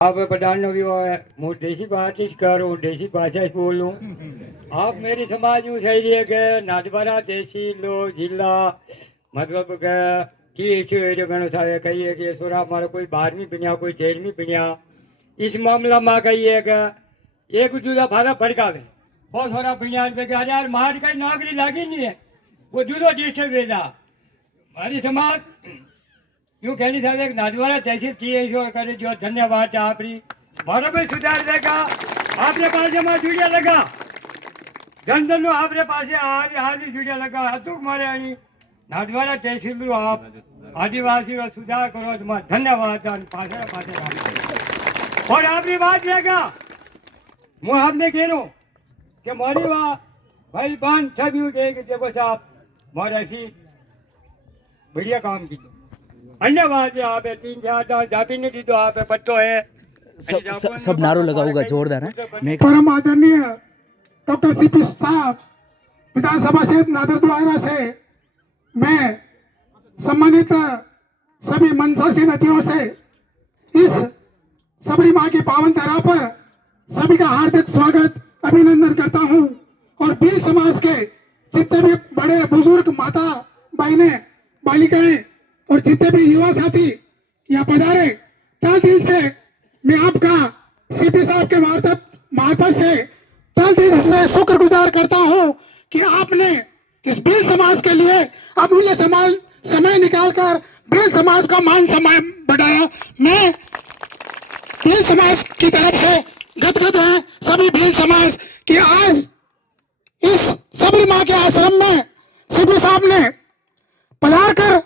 आप प्रधान हूँ देसी बात करूँ देसी भाषा बोलूँ आप मेरी समाज में सही है कि नाथबारा तहसील जिला मतलब कि घणो सारे कहिए कि सोरा हमारा कोई 12वीं पिनिया कोई 13वीं पिनिया इस मामला में कहिए कि एक जूदा फारा भड़कावे और सोरा पिनिया पे यार मार कहीं नौकरी लगी नहीं है वो जूदो डिस्ट्रिक्ट भेजा हमारी समाज यूँ कहनी साहब एक नाथद्वारा तहसील थी जो करे जो धन्यवाद आपरी मारो भी सुधार देगा आपने पास हमारा जुड़िया लगा जन जन आपने पास आज ही जुड़िया लगा हतुक मारे आई नाथद्वारा तहसील आप आदिवासी व सुधार करो तुम्हारा धन्यवाद पासे पासे और आपकी बात रहेगा मैं आपने कह रहा हूँ कि मोरी वाह भाई बहन सब यूँ कहे कि देखो साहब मोर ऐसी बढ़िया काम की धन्यवाद आप 3-4 जाति ने दी तो आप पत्तो है सब नारों लगा होगा जोरदार है। परम आदरणीय डॉक्टर सीपी साहब विधानसभा क्षेत्र नाथद्वारा से मैं सम्मानित सभी मनसासी नदियों से इस सबरी माँ की पावन धरा पर सभी का हार्दिक स्वागत अभिनंदन करता हूं और भील समाज के जितने भी बड़े बुजुर्ग माता बहनें बालिकाएं और जितने भी युवा साथी यहाँ पधारे तहे दिल से मैं आपका सीपी साहब के मार्फत से तहे दिल से शुक्रगुजार करता हूँ कि आपने इस भील समाज के लिए अमूल्य समय निकालकर भील समाज का मान सम्मान बढ़ाया। मैं भील समाज की तरफ से गदगद है सभी भील समाज कि आज इस सबरी माँ के आश्रम में सीपी साहब ने पधार कर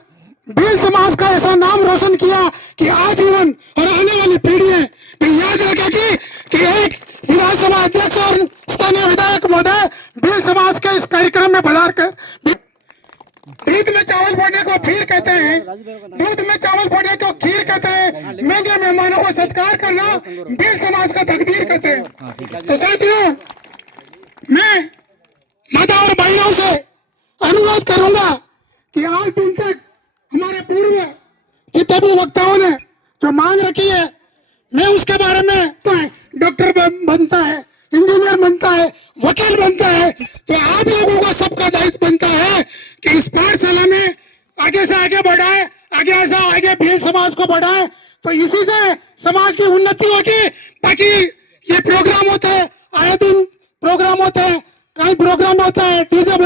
भील समाज का ऐसा नाम रोशन किया कि आजीवन और आने वाली पीढ़ियां भी याद रखेगी कि एक विधानसभा अध्यक्ष और स्थानीय विधायक महोदय भील समाज के इस कार्यक्रम में पधार कर दूध में चावल फोड़ने को खीर कहते हैं, दूध में चावल फोड़ने को खीर कहते हैं, महंगे मेहमानों को सत्कार करना भील समाज का तकदीर कहते हैं। तो साथियों मैं माता और बहनों से अनुरोध करूंगा कि आज दिन तक हमारे पूर्व जितने भी वक्ताओं ने जो मांग रखी है मैं उसके बारे में डॉक्टर बनता है, इंजीनियर बनता है, वकील बनता है, तो आप लोगों का सबका दायित्व बनता है कि इस पाठशाला में आगे से आगे बढ़ाए, आगे से आगे भील समाज को बढ़ाए, तो इसी से समाज की उन्नति होगी। ताकि ये प्रोग्राम होते हैं, आए दिन प्रोग्राम होते हैं, कई प्रोग्राम होता है डीजे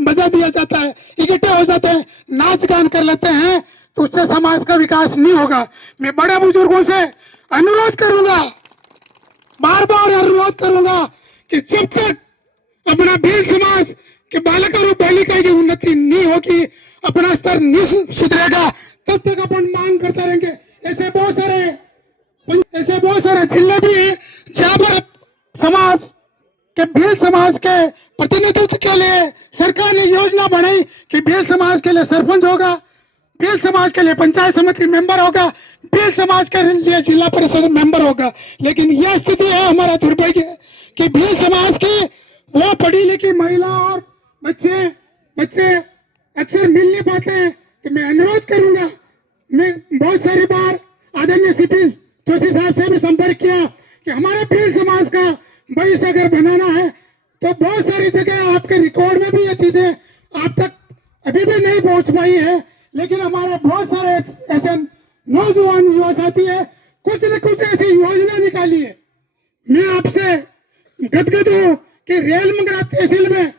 बजा दिया जाता है, इकट्ठे हो जाते हैं, नाच गान कर लेते हैं, तो उससे समाज का विकास नहीं होगा। मैं बड़े बुजुर्गों से अनुरोध करूंगा, बार बार अनुरोध करूंगा कि जब तक अपना भील समाज के बालक और बालिका की उन्नति नहीं होगी, अपना स्तर नहीं सुधरेगा, तब तक अपन मांग करते रहेंगे। ऐसे बहुत सारे जिले भी हैं जहाँ पर समाज कि भील समाज के प्रतिनिधित्व के लिए सरकार ने योजना बनाई कि भील समाज के लिए सरपंच होगा, भील समाज के लिए पंचायत समिति मेंबर होगा, भील समाज के लिए जिला परिषद मेंबर होगा। लेकिन यह स्थिति है हमारा दुर्भाग्य कि भील समाज की वो पढ़ी लिखी महिला और बच्चे अक्सर मिल नहीं पाते हैं। तो मैं अनुरोध करूंगा, मैं बहुत सारी बार आदरणीय सीपी जोशी साहब से भी संपर्क किया कि हमारे भील समाज का भविष्य अगर बनाना है तो बहुत सारी जगह आपके रिकॉर्ड में भी ये चीजें आप तक अभी भी नहीं पहुंच पाई है, लेकिन हमारे बहुत सारे ऐसे नौजवान युवा साथी है, कुछ न कुछ ऐसी योजना निकाली है। मैं आपसे गदगद हूँ कि रेल मंगरा तहसील में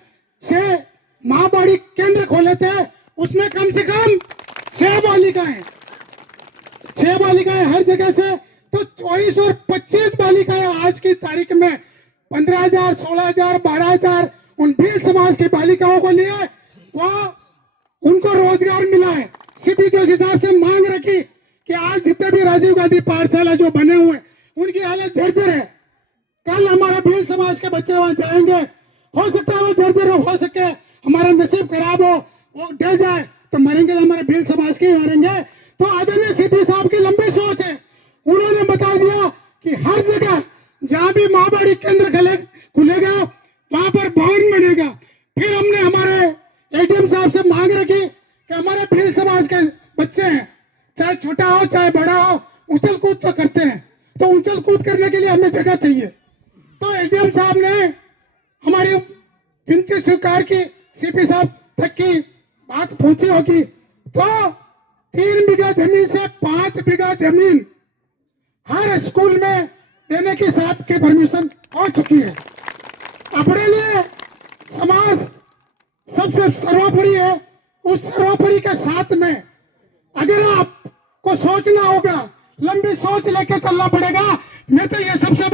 6 माहबाड़ी केंद्र खोले थे, उसमें कम से कम 6 बालिकाएं हर जगह से, तो 24 और 25 बालिकाएं आज की तारीख में 15,000, 16,000, 12,000 उन भील समाज की बालिकाओं को लिए वह उनको रोजगार मिला है। सीपी जोशी साहब से मांग रखी कि आज जितने भी राजीव गांधी पाठशाला जो बने हुए उनकी हालत जर्जर है। कल हमारे भील समाज के बच्चे वहां जाएंगे, हो सकता है वो जर्जर हो सके, हमारा नसीब खराब हो, वो डर जाए तो मरेंगे, तो हमारे भील समाज के ही मरेंगे। तो आदरणीय सीपी साहब की लंबी सोच है, उन्होंने बता दिया कि हर जगह जहां भी माहबाड़ी केंद्र खुलेगा वहां पर भवन बनेगा। फिर हमने हमारे एडीएम साहब से मांग रखी कि हमारे भील समाज के बच्चे हैं, चाहे छोटा हो चाहे बड़ा हो, उछल कूद तो करते हैं, तो उछल खेल कूद करने के लिए हमें जगह चाहिए। तो एडीएम साहब ने हमारी विनती स्वीकार की, सीपी साहब तक की बात पहुंची होगी। तो 3 बीघा जमीन से 5 बीघा जमीन हर स्कूल में देने की साहब की परमिशन हो चुकी है। अपने लिए समाज सबसे सर्वोपरि है। उस सर्वोपरि के साथ में अगर आपको सोचना होगा, लंबी सोच लेके चलना पड़ेगा। मैं तो ये सबसे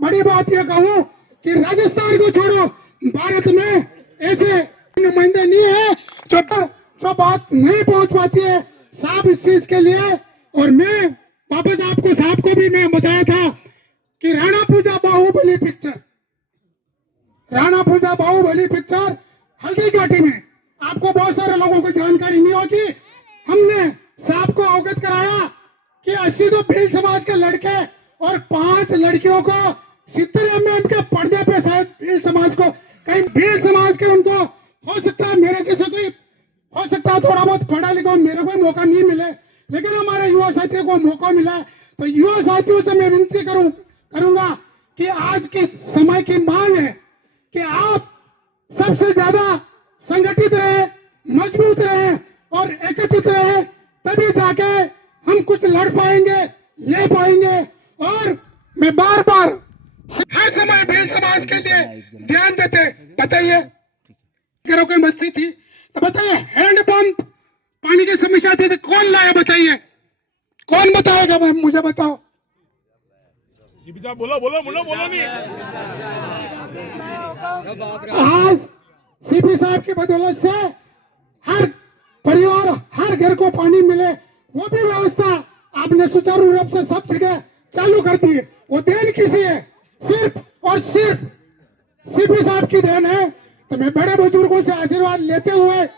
बड़ी बात ये कहूं कि राजस्थान को छोड़ो, भारत में ऐसे नुमाइंदे नहीं है जो बात नहीं पहुंच पाती है साहब इस चीज के लिए। और मैं वापस आपको साहब को भी मैं बताया था कि राणा पूजा बाहुबली पिक्चर हल्दी घाटी में आपको बहुत सारे लोगों को जानकारी नहीं होगी। हमने साहब को अवगत कराया कि 80 तो भील समाज के लड़के और 5 लड़कियों को 70 mm के पर्दे पे शायद भील समाज को, कहीं भील समाज के उनको हो सकता है मेरे जैसे कोई हो सकता है थोड़ा बहुत पढ़ा लिखा, मेरे को मौका नहीं मिले, लेकिन हमारे युवा साथियों को मौका मिला है। तो युवा साथियों से मैं विनती करूंगा कि आज के समय की मांग है कि आप सबसे ज्यादा संगठित रहे, मजबूत रहे और एकत्रित रहे, तभी जाके हम कुछ लड़ पाएंगे, ले पाएंगे। और मैं बार बार हर समय भील समाज के लिए ध्यान देते। बताइए घरों की मस्ती थी तो बताइए हैंडपंप पानी की समस्या थी तो कौन लाया? बताइए कौन बताएगा? मुझे बताओ। बोला नहीं। आज सीपी साहब की बदौलत से हर परिवार, हर घर को पानी मिले, वो भी व्यवस्था आपने सुचारू रूप से सब जगह चालू कर दी है। वो देन किसी है? सिर्फ और सिर्फ सीपी साहब की देन है। तो मैं बड़े बुजुर्गों से आशीर्वाद लेते हुए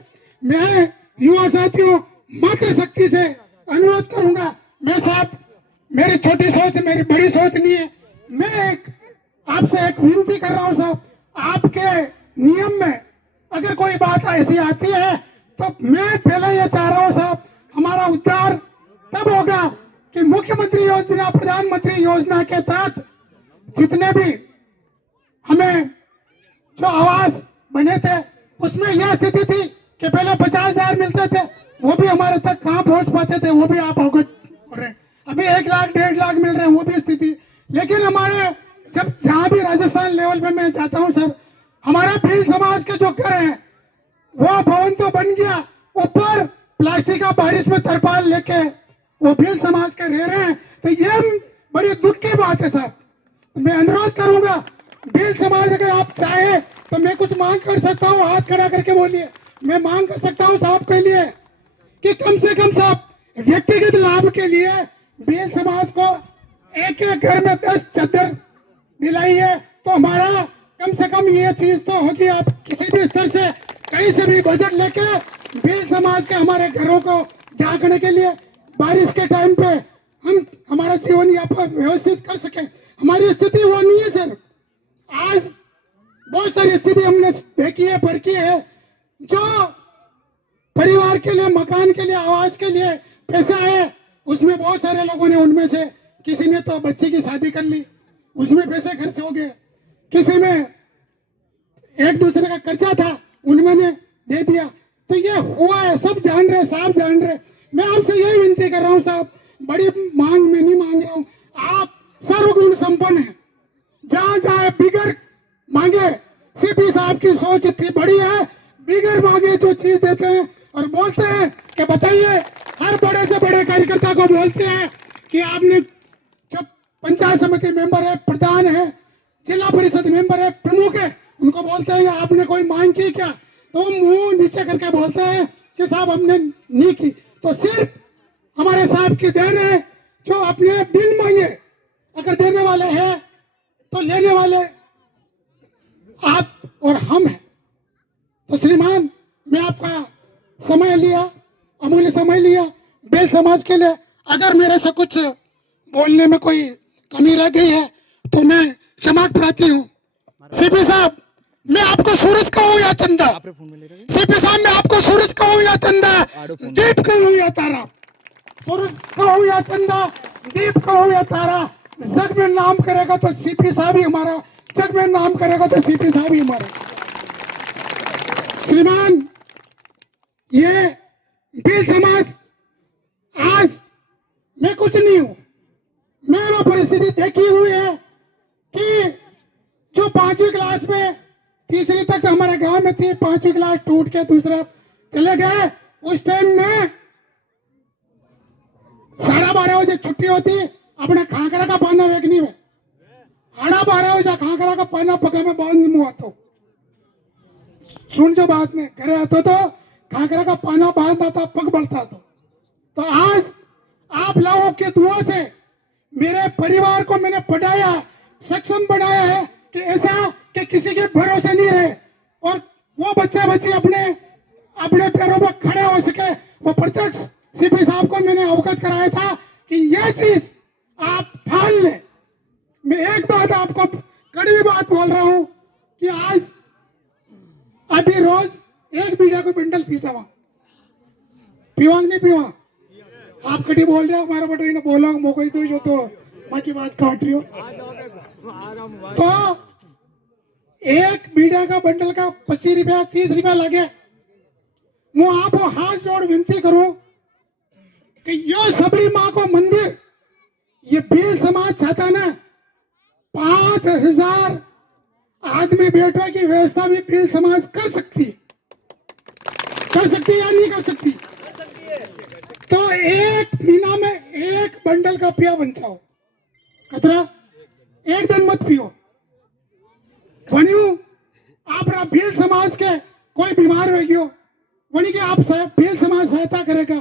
मैं युवा साथियों मातृशक्ति से अनुरोध करूंगा। मैं साहब, मेरी छोटी सोच मेरी बड़ी सोच नहीं है। मैं आपसे एक विनती कर रहा हूं साहब, आपके नियम में अगर कोई बात ऐसी आती है तो मैं पहले ये चाह रहा हूं साहब, हमारा उद्धार तब होगा कि मुख्यमंत्री योजना, प्रधानमंत्री योजना के तहत जितने भी हमें जो आवास बने थे उसमें यह स्थिति थी कि पहले 50,000 मिलते थे, वो भी हमारे तक कहां पहुंच पाते थे, वो भी आप अवगत हो रहे हैं। अभी 1 लाख 1.5 लाख मिल रहे हैं, वो भी स्थिति। लेकिन हमारे जब जहां भी राजस्थान लेवल पे मैं जाता हूं सर, हमारा भील समाज के जो घर है वो भवन तो बन गया, ऊपर प्लास्टिक का बारिश में तरपाल लेके वो भील समाज के रह रहे हैं। तो ये बड़ी दुख की बात है साहब। मैं अनुरोध करूंगा भील समाज, अगर आप चाहे तो मैं कुछ मांग कर सकता हूँ, हाथ खड़ा करके बोलिए। मैं मांग कर सकता हूँ साहब के लिए कि कम से कम साहब व्यक्तिगत लाभ के लिए भील समाज को एक घर में 10 चादर दिलाइए, तो हमारा कम से कम ये चीज तो होगी। आप किसी भी स्तर से कहीं से भी बजट लेके भील समाज के हमारे घरों को ढांकने के लिए बारिश के टाइम पे हम हमारा जीवन यापन व्यवस्थित कर सके। हमारी स्थिति वो नहीं है सर। आज बहुत सारी स्थिति हमने देखी है, परखी है। जो परिवार के लिए, मकान के लिए, आवास के लिए पैसा है, उसमें बहुत सारे लोगों ने, उनमें से किसी ने तो बच्चे की शादी कर ली, उसमें पैसे खर्च हो गए। किसी में एक दूसरे का कर्जा था, उनमें ने दे दिया। तो ये हुआ है, सब जान रहे, साहब जान रहे। मैं आपसे यही विनती कर रहा हूँ साहब, बड़ी मांग में नहीं मांग रहा हूँ, आप सर्वगुण संपन्न है, जहां जाए बिगर मांगे। सीपी साहब की सोच इतनी बड़ी है, बिगर मांगे जो चीज देते हैं और बोलते हैं कि बताइए, हर बड़े से बड़े कार्यकर्ता को बोलते हैं कि आपने जो पंचायत समिति मेंबर है, प्रधान है, जिला परिषद मेंबर है, प्रमुख है, उनको बोलते हैं आपने कोई मांग की क्या? तो मुंह नीचे करके बोलते हैं कि साहब हमने नहीं की। तो सिर्फ हमारे साहब की देन है जो अपने बिन मांगे अगर देने वाले हैं तो लेने वाले आप और हम हैं। तो श्रीमान, मैं आपका समय लिया, अमूल्य समय लिया भील समाज के लिए। अगर मेरे से कुछ बोलने में कोई कमी रह गई है तो मैं क्षमा प्रार्थी हूँ। सीपी साहब, मैं आपको सूरज कहूँ या चंदा? सीपी साहब, मैं आपको सूरज कहूँ या चंदा? दीप कहूँ या तारा? सूरज कहूँ या चंदा? दीप कहूँ या तारा? जग में नाम करेगा तो सीपी साहब ही हमारा, जग में नाम करेगा तो सीपी साहब ही हमारा। श्रीमान, ये भील समाज, आज मैं कुछ नहीं हूं, मैं वो परिस्थिति देखी हुई है कि जो 5वीं क्लास में, तीसरी तक हमारे गांव में थी, 5वीं क्लास टूट के दूसरा चले गए। उस टाइम में 12:30 बजे छुट्टी होती, अपने खाकरा का पाना वेगनी में 12:30 बजे खाकरा का पाना पका में बांध मुंह आतो सुन जो बात में घरे आतो तो खाकरा का पाना बांध आता, पग बढ़ता तो आज आप लोगों के दुआ से मेरे परिवार को मैंने पढ़ाया, सक्षम बनाया है कि ऐसा कि किसी के भरोसे नहीं रहे और वो बच्चे बच्चे अपने अपने पैरों पर खड़े हो सके। वो प्रत्यक्ष सीपी साहब को मैंने अवगत कराया था कि यह चीज आप ठान ले। मैं एक बात आपको कड़वी बात बोल रहा हूं कि आज अभी रोज 1 बीघा को बिंडल पी जावा, पीवा नहीं पीवा। आप कटी बोल रहे हो, हमारा बटो ने बोला मोको तो जो तो माँ की बात काट रही हो। तो 1 बीघा का बंडल का 25 रुपया 30 रुपया लगे। मैं आपको हाथ जोड़ विनती करूं कि यो सबरी माँ को मंदिर ये भील समाज चाहता ना, 5000 आदमी बैठने की व्यवस्था भी भील समाज कर सकती या नहीं कर सकती। तो 1 महीना में 1 बंडल का पिया बचाओ, कतरा 1 दिन मत पियो। वन्यू आप भील समाज के कोई बीमार हो गयो, वनी के आप भील समाज सहायता करेगा।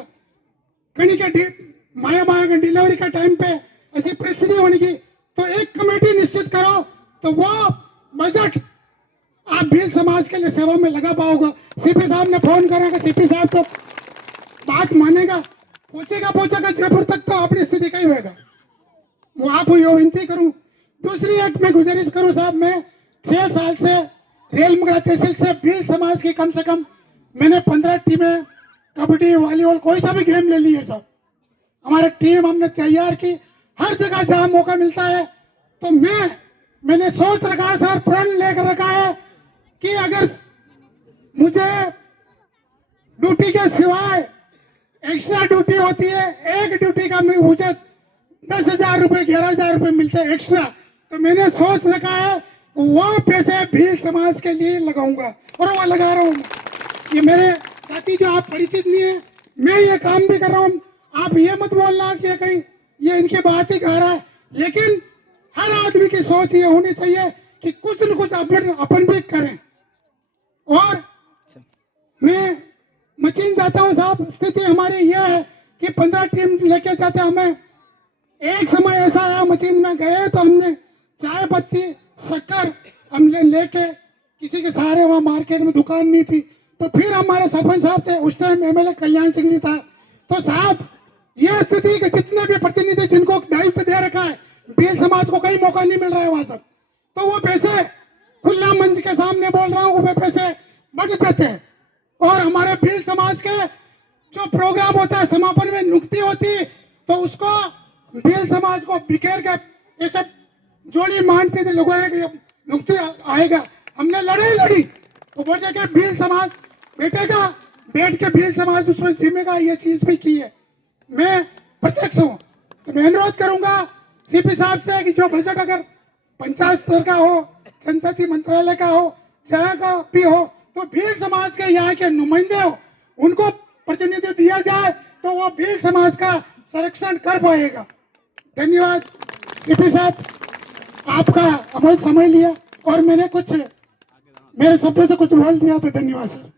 कहीं के माया माया के डिलीवरी के टाइम पे ऐसी परिस्थिति बनेगी तो एक कमेटी निश्चित करो, तो वो बजट आप भील समाज के लिए सेवा में लगा पाओगे। सीपी साहब ने फोन करेगा, सीपी साहब तो बात मानेगा, पहुंचेगा जयपुर तक तो अपनी स्थिति कहीं होगा। वो आपको यो विनती करूं। दूसरी एक मैं गुजारिश करूं साहब, मैं 6 साल से रेल मुगड़ा तहसील से भील समाज की कम से कम मैंने 15 टीमें कबड्डी वॉलीबॉल कोई सा भी गेम ले ली है साहब। हमारे टीम हमने तैयार की, हर जगह जहां मौका मिलता है तो मैंने सोच रखा है सर, प्रण लेकर रखा है कि अगर मुझे ड्यूटी के सिवाय एक्स्ट्रा ड्यूटी होती है, एक ड्यूटी का मुझे 10,000 रुपए 11,000 रुपए मिलते हैं एक्स्ट्रा, तो मैंने सोच रखा है वो पैसे भील समाज के लिए लगाऊंगा और वो लगा रहा हूँ। ये मेरे साथी जो आप परिचित नहीं है, मैं ये काम भी कर रहा हूँ। आप ये मत बोलना कि कहीं ये इनकी बात ही कह रहा है, लेकिन हर आदमी की सोच ये होनी चाहिए कि कुछ न कुछ अपन भी करें। और मैं मचीन जाता हूँ साहब, स्थिति हमारी यह है कि 15 टीम लेके जाते हमें। एक समय ऐसा आया मचीन में गए तो हमने चाय पत्ती शक्कर हमने लेके, किसी के सहारे वहां मार्केट में दुकान नहीं थी, तो फिर हमारे सरपंच साहब थे उस टाइम, एमएलए कल्याण सिंह जी था। तो साहब ये स्थिति के जितने भी प्रतिनिधि जिनको दायित्व दे रखा है, भील समाज को कहीं मौका नहीं मिल रहा है वहां सब, तो वो पैसे खुला मंच के सामने बोल रहा हूँ, वो पैसे बच जाते हैं। और हमारे भील समाज के जो प्रोग्राम होता है, समापन में नुक्ति होती, तो उसको भील समाज को बिखेर के ये सब जोड़ी मानते थे लोगों ने, नुक्ति आएगा। हमने लड़ाई लड़ी तो बोले कि भील समाज बैठेगा, बैठ के भील समाज उसमें जिम्मेगा, ये चीज भी की है। मैं प्रत्यक्ष हूँ, तो मैं अनुरोध करूंगा सीपी साहब से कि जो बजट अगर पंचायत स्तर का हो, संसदीय मंत्रालय का हो, जहाँ का भी हो, तो भील समाज के यहाँ के नुमाइंदे हो, उनको प्रतिनिधि दिया जाए तो वो भील समाज का संरक्षण कर पाएगा। धन्यवाद सीपी साहब, आपका अमूल्य समय लिया और मैंने कुछ मेरे शब्दों से कुछ बोल दिया, तो धन्यवाद सर।